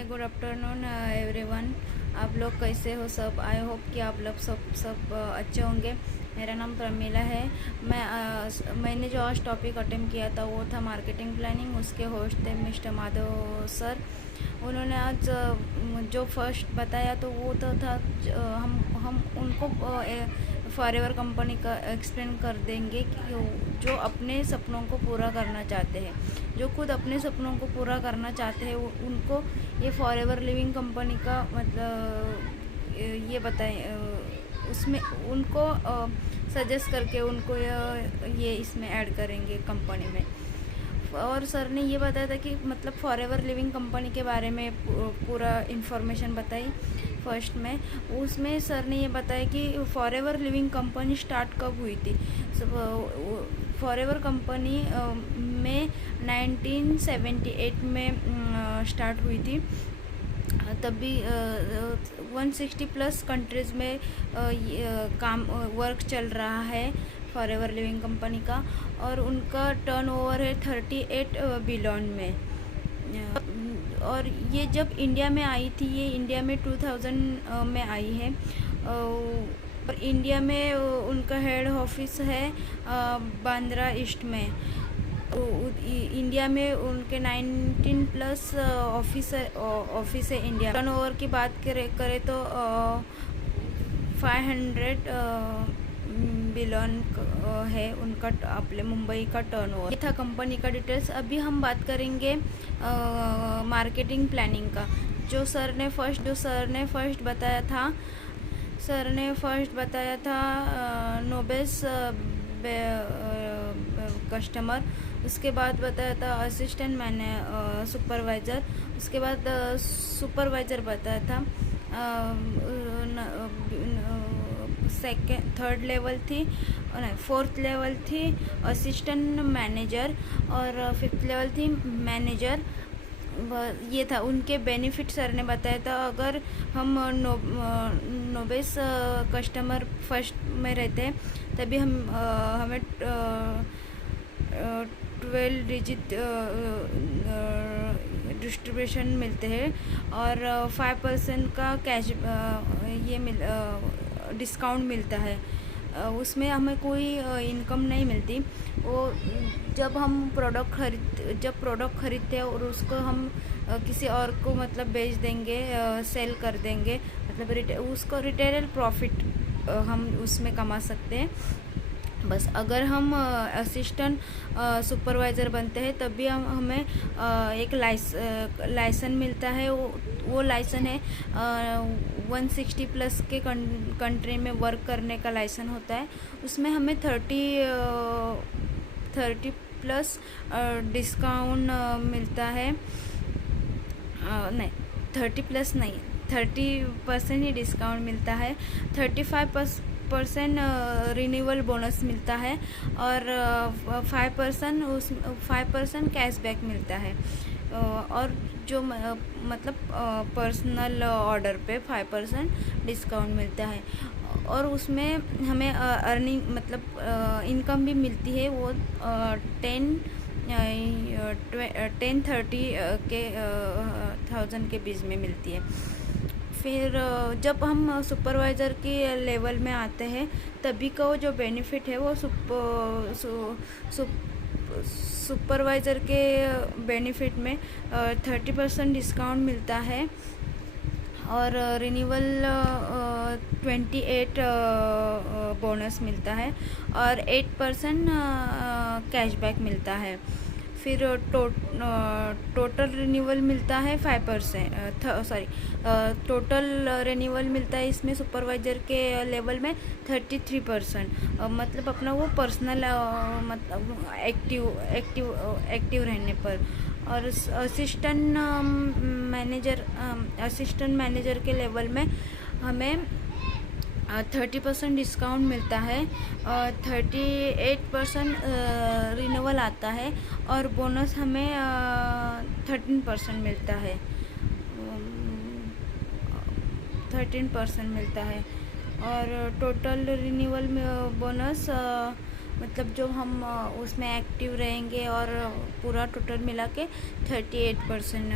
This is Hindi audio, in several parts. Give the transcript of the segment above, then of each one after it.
हाय, गुड आफ्टरनून एवरीवन। आप लोग कैसे हो सब? आई होप कि आप लोग सब अच्छे होंगे। मेरा नाम प्रमीला है। मैंने जो आज टॉपिक अटेम्प्ट किया था वो था मार्केटिंग प्लानिंग। उसके होस्ट थे मिस्टर माधव सर। उन्होंने आज जो फर्स्ट बताया तो वो तो था हम उनको फॉरएवर कंपनी का एक्सप्लेन कर देंगे कि जो अपने सपनों को पूरा करना चाहते हैं, जो खुद अपने सपनों को पूरा करना चाहते हैं, उनको ये फॉरएवर लिविंग कंपनी का मतलब ये बताएं, उसमें उनको सजेस्ट करके उनको ये इसमें ऐड करेंगे कंपनी में। और सर ने ये बताया था कि मतलब फॉरएवर लिविंग कंपनी के बारे में पूरा इन्फॉर्मेशन बताई फर्स्ट में। उसमें सर ने ये बताया कि फॉरएवर लिविंग कंपनी स्टार्ट कब हुई थी। फॉरएवर कंपनी में 1978 में स्टार्ट हुई थी। तभी 160 प्लस कंट्रीज़ में वर्क चल रहा है फॉरएवर लिविंग कंपनी का, और उनका टर्नओवर है 38 बिलियन में। और ये जब इंडिया में आई थी, ये इंडिया में 2000 में आई है। और इंडिया में उनका हेड ऑफिस है बांद्रा ईस्ट में। इंडिया में उनके 19 प्लस ऑफिस है इंडिया। टर्नओवर की बात करें तो 500 बिलियन है उनका अपने मुंबई का टर्नओवर। ये था कंपनी का डिटेल्स। अभी हम बात करेंगे मार्केटिंग प्लानिंग का। जो सर ने फर्स्ट बताया था नोबेस कस्टमर। उसके बाद बताया था असिस्टेंट सुपरवाइज़र। उसके बाद सुपरवाइज़र बताया था। थर्ड लेवल थी, फोर्थ लेवल थी असिस्टेंट मैनेजर, और फिफ्थ लेवल थी मैनेजर। ये था उनके बेनिफिट सर ने बताया था। अगर हम नोबेस कस्टमर फर्स्ट में रहते हैं तभी हमें 12 डिजिट डिस्ट्रीब्यूशन मिलते हैं, और 5% का कैश डिस्काउंट मिलता है। उसमें हमें कोई इनकम नहीं मिलती। वो जब हम प्रोडक्ट खरीदते हैं और उसको हम किसी और को मतलब बेच देंगे, सेल कर देंगे, मतलब उसको रिटेल प्रॉफिट हम उसमें कमा सकते हैं। बस अगर हम असिस्टेंट सुपरवाइज़र बनते हैं तभी हमें एक लाइसेंस मिलता है। वो लाइसेंस है 160 प्लस के कंट्री में वर्क करने का लाइसेंस होता है। उसमें हमें 30 प्लस डिस्काउंट मिलता है। नहीं, 30 प्लस नहीं, 30% ही डिस्काउंट मिलता है। 35% रिन्यूअल बोनस मिलता है, और 5% कैशबैक मिलता है। और जो मतलब पर्सनल ऑर्डर पे 5% डिस्काउंट मिलता है। और उसमें हमें अर्निंग मतलब इनकम भी मिलती है। वो 10-30 के 1000 के बीच में मिलती है। फिर जब हम सुपरवाइज़र के लेवल में आते हैं तभी का वो जो बेनिफिट है वो सुपरवाइज़र के बेनिफिट में 30% डिस्काउंट मिलता है, और रिन्यूअल 28 बोनस मिलता है, और 8% कैशबैक मिलता है। फिर टोटल रिन्यूअल मिलता है 5%, टोटल रिन्यूअल मिलता है इसमें सुपरवाइज़र के लेवल में 33%। मतलब अपना वो पर्सनल मतलब एक्टिव रहने पर। और असिस्टेंट मैनेजर के लेवल में हमें 30% डिस्काउंट मिलता है, और 38% रिन्यूअल आता है, और बोनस हमें 13% मिलता है। 13% मिलता है, और टोटल रिन्यूअल में बोनस मतलब जो हम उसमें एक्टिव रहेंगे और पूरा टोटल मिला के 38%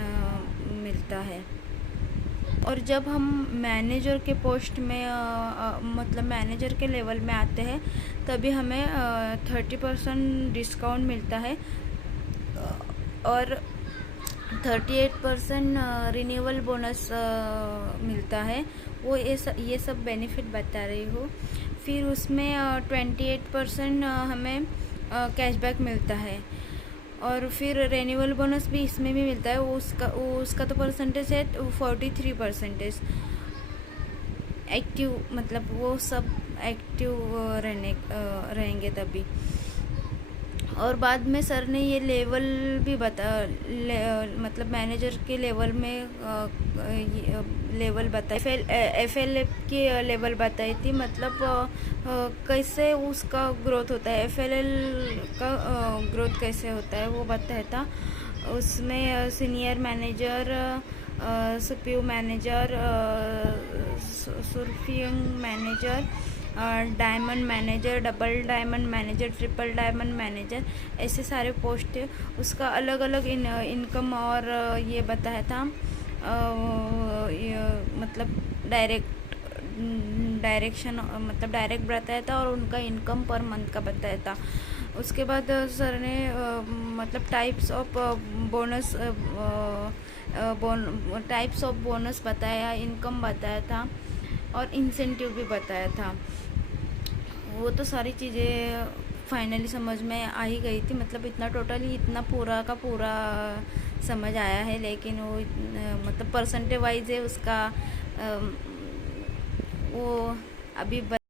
मिलता है। और जब हम मैनेजर के पोस्ट में मतलब मैनेजर के लेवल में आते हैं तभी हमें 30% डिस्काउंट मिलता है और 38% रिन्यूअल बोनस मिलता है। वो ये सब बेनिफिट बता रही हूँ। फिर उसमें 28% हमें कैशबैक मिलता है और फिर रिन्यूअल बोनस भी इसमें भी मिलता है। उसका तो परसेंटेज है 43%। एक्टिव मतलब वो सब एक्टिव रहेंगे तभी। और बाद में सर ने ये लेवल भी मतलब मैनेजर के लेवल में लेवल बताई, FLL की लेवल बताई थी। मतलब कैसे उसका ग्रोथ होता है, FLL का ग्रोथ कैसे होता है वो बताया था। उसमें senior manager, superior manager, superior manager, diamond manager, double diamond manager, triple diamond manager, ऐसे सारे पोस्ट थे। उसका अलग अलग इनकम और ये बताया था। मतलब डायरेक्शन मतलब डायरेक्ट बताया था और उनका इनकम पर मंथ का बताया था। उसके बाद सर ने मतलब टाइप्स ऑफ बोनस बताया, इनकम बताया था और इंसेंटिव भी बताया था। वो तो सारी चीज़ें फाइनली समझ में आ ही गई थी। मतलब इतना टोटली इतना पूरा का पूरा समझ आया है, लेकिन वो मतलब परसेंटेज वाइज है उसका वो अभी